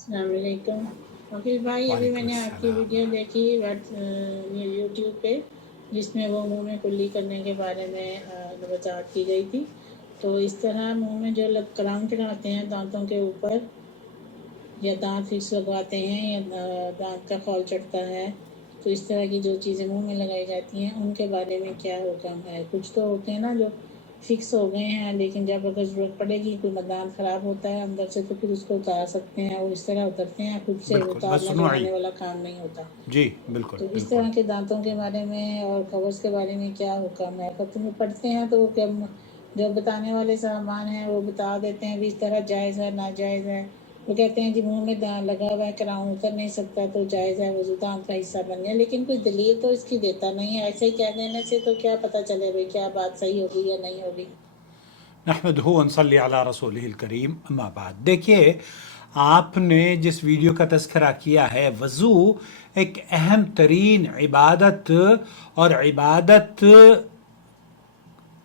अस्सलाम वालेकुम। हाफिज़ भाई, अभी वालेकुम मैंने आपकी अस्सलाम। वीडियो देखी यूट्यूब पे, जिसमें वो मुंह में कुल्ली करने के बारे में वजाहत की गई थी। तो इस तरह मुंह में जो क्राउन चढ़ाते हैं दांतों के ऊपर, या दांत फिक्स लगवाते हैं, या दांत का खौल चढ़ता है, तो इस तरह की जो चीज़ें मुंह में लगाई जाती हैं उनके बारे में क्या हुक्म है? कुछ तो होते हैं ना जो फिक्स हो गए हैं, लेकिन जब अगर ज़रूरत पड़ेगी, कोई दांत ख़राब होता है अंदर से, तो फिर उसको उतार सकते हैं। वो इस तरह उतरते हैं, खुद से बिल्कुल उतारने मसनूई। गिराने वाला काम नहीं होता। जी बिल्कुल तो इस बिल्कुल। तरह के दांतों के बारे में और कवर्स के बारे में क्या हुक्म है? ख़त्म में पढ़ते हैं तो क्या जो बताने वाले सामान हैं वो बता देते हैं भी इस तरह जायज़ है, नाजायज़ है। वो कहते हैं जी मुंह में लगा हुआ है, क्राउन उतर नहीं सकता तो जायज़ है, वज़ू दांत का हिस्सा बन गया, लेकिन कोई दलील तो इसकी देता नहीं है। ऐसे ही कह देने से तो क्या पता चले भाई क्या बात सही होगी या नहीं होगी। नहमदुहु व नसल्ली अला रसूलिहिल करीम, अम्मा बाद। देखिए, आपने जिस वीडियो का तज़किरा किया है, वज़ू एक अहम तरीन इबादत, और इबादत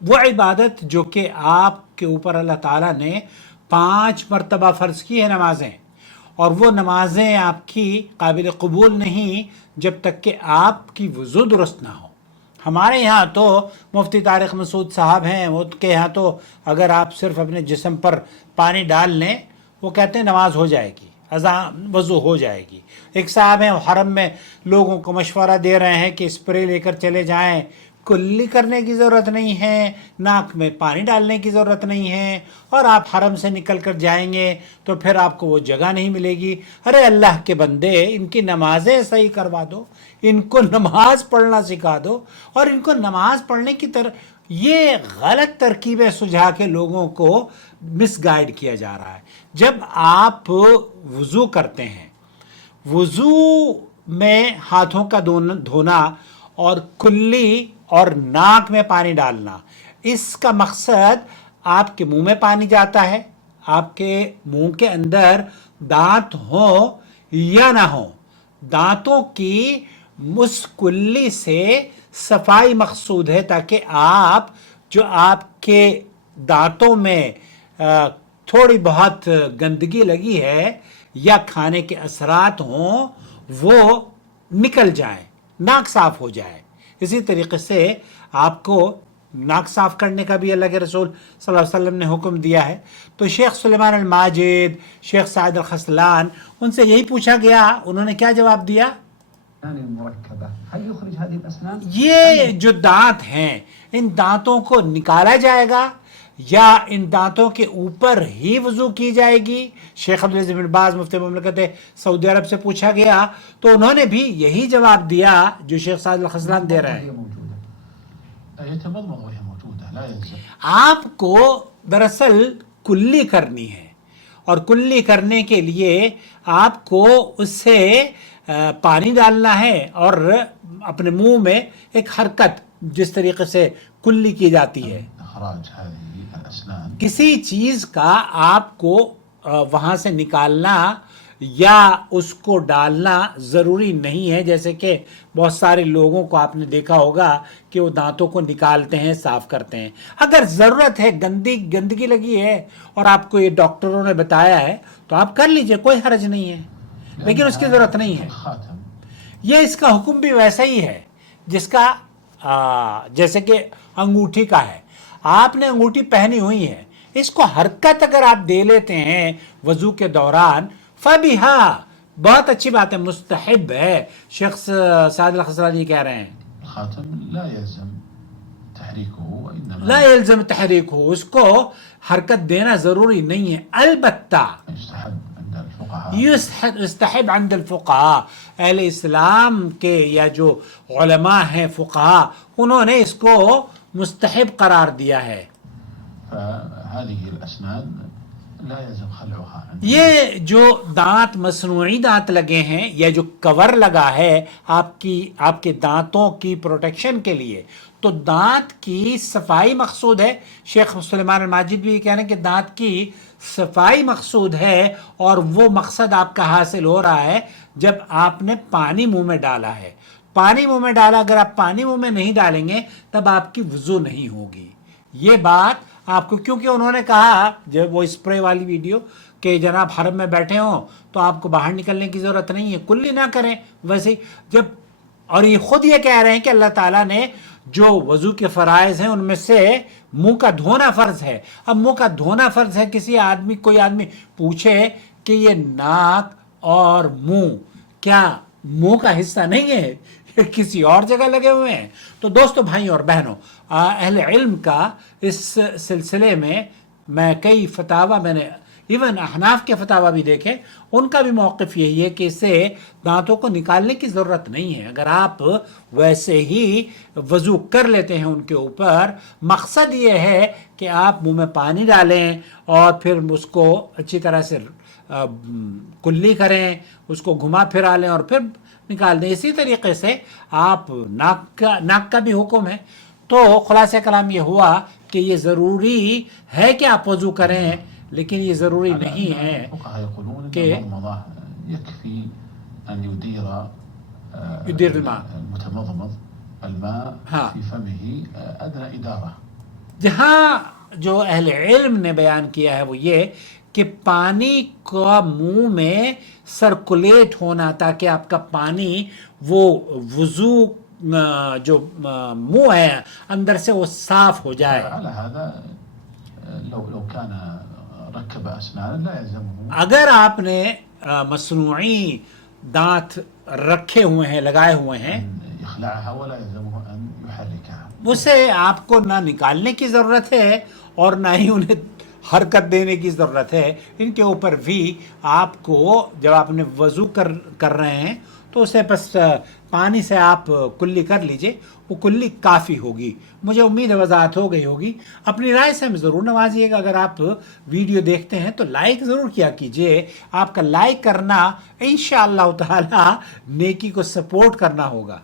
वो इबादत जो कि आपके ऊपर अल्लाह ताला ने 5 मरतबा फ़र्ज़ की है नमाजें, और वो नमाजें आपकी काबिल कबूल नहीं जब तक कि आपकी वज़ू दुरुस्त ना हो। हमारे यहाँ तो मुफ्ती तारिक मसूद साहब हैं, उनके यहाँ तो अगर आप सिर्फ अपने जिस्म पर पानी डाल लें, वो कहते हैं नमाज हो जाएगी, अज़ा वज़ू हो जाएगी। एक साहब हैं, हरम में लोगों को मशवरा दे रहे हैं कि स्प्रे लेकर चले जाएं, कुल्ली करने की ज़रूरत नहीं है, नाक में पानी डालने की ज़रूरत नहीं है, और आप हरम से निकल कर जाएंगे तो फिर आपको वो जगह नहीं मिलेगी। अरे अल्लाह के बंदे, इनकी नमाजें सही करवा दो, इनको नमाज पढ़ना सिखा दो, और इनको नमाज पढ़ने की तरफ ये गलत तरकीबें सुझा के लोगों को मिसगाइड किया जा रहा है। जब आप वज़ू करते हैं, वज़ू में हाथों का धोना और कुल्ली और नाक में पानी डालना, इसका मकसद आपके मुंह में पानी जाता है, आपके मुंह के अंदर दांत हो या ना हो, दांतों की उस कुल्ली से सफाई मकसूद है, ताकि आप जो आपके दांतों में थोड़ी बहुत गंदगी लगी है या खाने के असरात हों, वो निकल जाए, नाक साफ हो जाए। इसी तरीके से आपको नाक साफ करने का भी अल्लाह के रसूल सल्लल्लाहु अलैहि वसल्लम ने हुक्म दिया है। तो शेख सुलेमान अल माजिद, शेख साद अल खसलान, उनसे यही पूछा गया, उन्होंने क्या जवाब दिया? ये जो दांत हैं, इन दांतों को निकाला जाएगा या इन दांतों के ऊपर ही वजू की जाएगी? शेख अब्दुल अजीज बिन बाज मुफ्ती मुमलकत सऊदी अरब से पूछा गया, तो उन्होंने भी यही जवाब दिया जो शेख साद अल खसलान दे रहे हैं। आपको दरअसल कुल्ली करनी है, और कुल्ली करने के लिए आपको उससे पानी डालना है, और अपने मुंह में एक हरकत, जिस तरीके से कुल्ली की जाती है, किसी चीज का आपको वहां से निकालना या उसको डालना ज़रूरी नहीं है। जैसे कि बहुत सारे लोगों को आपने देखा होगा कि वो दांतों को निकालते हैं, साफ करते हैं। अगर ज़रूरत है, गंदगी लगी है और आपको ये डॉक्टरों ने बताया है, तो आप कर लीजिए, कोई हर्ज नहीं है, लेकिन उसकी ज़रूरत नहीं है। ये इसका हुक्म भी वैसा ही है जिसका जैसे कि अंगूठी का है। आपने अंगूठी पहनी हुई है, इसको हरकत अगर आप दे लेते हैं वजू के दौरान, फबिहा, बहुत अच्छी बात है, मुस्तहिब है। शख्स साद अल खसरानी कह रहे हैं ला यल्ज़म तहरीकहु, उसको हरकत देना जरूरी नहीं है। अलबत्ता युस्तहब अंद अल फुक़हा, अहले इस्लाम के या जो उलमा हैं फुक़हा, उन्होंने इसको मुस्तहब करार दिया है। ये जो दांत, मसनूई दांत लगे हैं या जो कवर लगा है आपके दांतों की प्रोटेक्शन के लिए, तो दांत की सफाई मकसूद है। शेख सुलेमान अल माजिद भी कह रहे हैं कि दांत की सफाई मकसूद है, और वो मकसद आपका हासिल हो रहा है जब आपने पानी मुंह में डाला है। पानी मुंह में डाला, अगर आप पानी मुंह में नहीं डालेंगे तब आपकी वजू नहीं होगी। ये बात آپ کو, کیونکہ انہوں نے کہا جب وہ اسپرے والی ویڈیو کہ جناب حرم میں بیٹھے ہوں تو آپ کو باہر نکلنے کی ضرورت نہیں ہے, کلی نہ کریں. ویسے جب, اور یہ خود یہ کہہ رہے ہیں کہ اللہ تعالیٰ نے جو وضو کے فرائض ہیں ان میں سے منہ کا دھونا فرض ہے. اب منہ کا دھونا فرض ہے, کوئی آدمی پوچھے کہ یہ ناک اور منہ کیا منہ کا حصہ نہیں ہے, کسی اور جگہ لگے ہوئے ہیں؟ تو دوستو, بھائیوں اور بہنوں, اہل علم کا اس سلسلے میں کئی فتاوی, میں نے ایون احناف کے فتاوی بھی دیکھے, ان کا بھی موقف یہی ہے کہ اسے دانتوں کو نکالنے کی ضرورت نہیں ہے. اگر آپ ویسے ہی وضو کر لیتے ہیں ان کے اوپر, مقصد یہ ہے کہ آپ منہ میں پانی ڈالیں اور پھر اس کو اچھی طرح سے کلی کریں, اس کو گھما پھرا لیں اور پھر نکال دیں. اسی طریقے سے آپ ناک کا بھی حکم ہے. تو خلاصہ کلام یہ ہوا کہ یہ ضروری ہے کہ آپ وضو کریں, لیکن یہ ضروری نہیں ہے کہ يكفي أن يدير الماء المتمضمض الماء في فمه أدنى إدارة. جہاں جو اہل علم نے بیان کیا ہے وہ یہ کہ پانی کا منہ میں سرکولیٹ ہونا, تاکہ آپ کا پانی وہ وضو جو منہ ہے اندر سے وہ صاف ہو جائے. على هذا لو كان ركب أسنان لا يلزمه, اگر آپ نے مصنوعی دانت رکھے ہوئے ہیں, لگائے ہوئے ہیں, يخلعها ولا يلزمه أن يحركها. اسے آپ کو نہ نکالنے کی ضرورت ہے اور نہ ہی انہیں حرکت دینے کی ضرورت ہے. ان کے اوپر بھی آپ کو, جب آپ نے وضو کر رہے ہیں تو اسے بس پانی سے آپ کلی کر لیجئے, وہ کلی کافی ہوگی. مجھے امید ہے وضاحت ہو گئی ہوگی. اپنی رائے سے ہمیں ضرور نوازیے گا. اگر آپ ویڈیو دیکھتے ہیں تو لائک ضرور کیا کیجئے. آپ کا لائک کرنا انشاءاللہ تعالی نیکی کو سپورٹ کرنا ہوگا.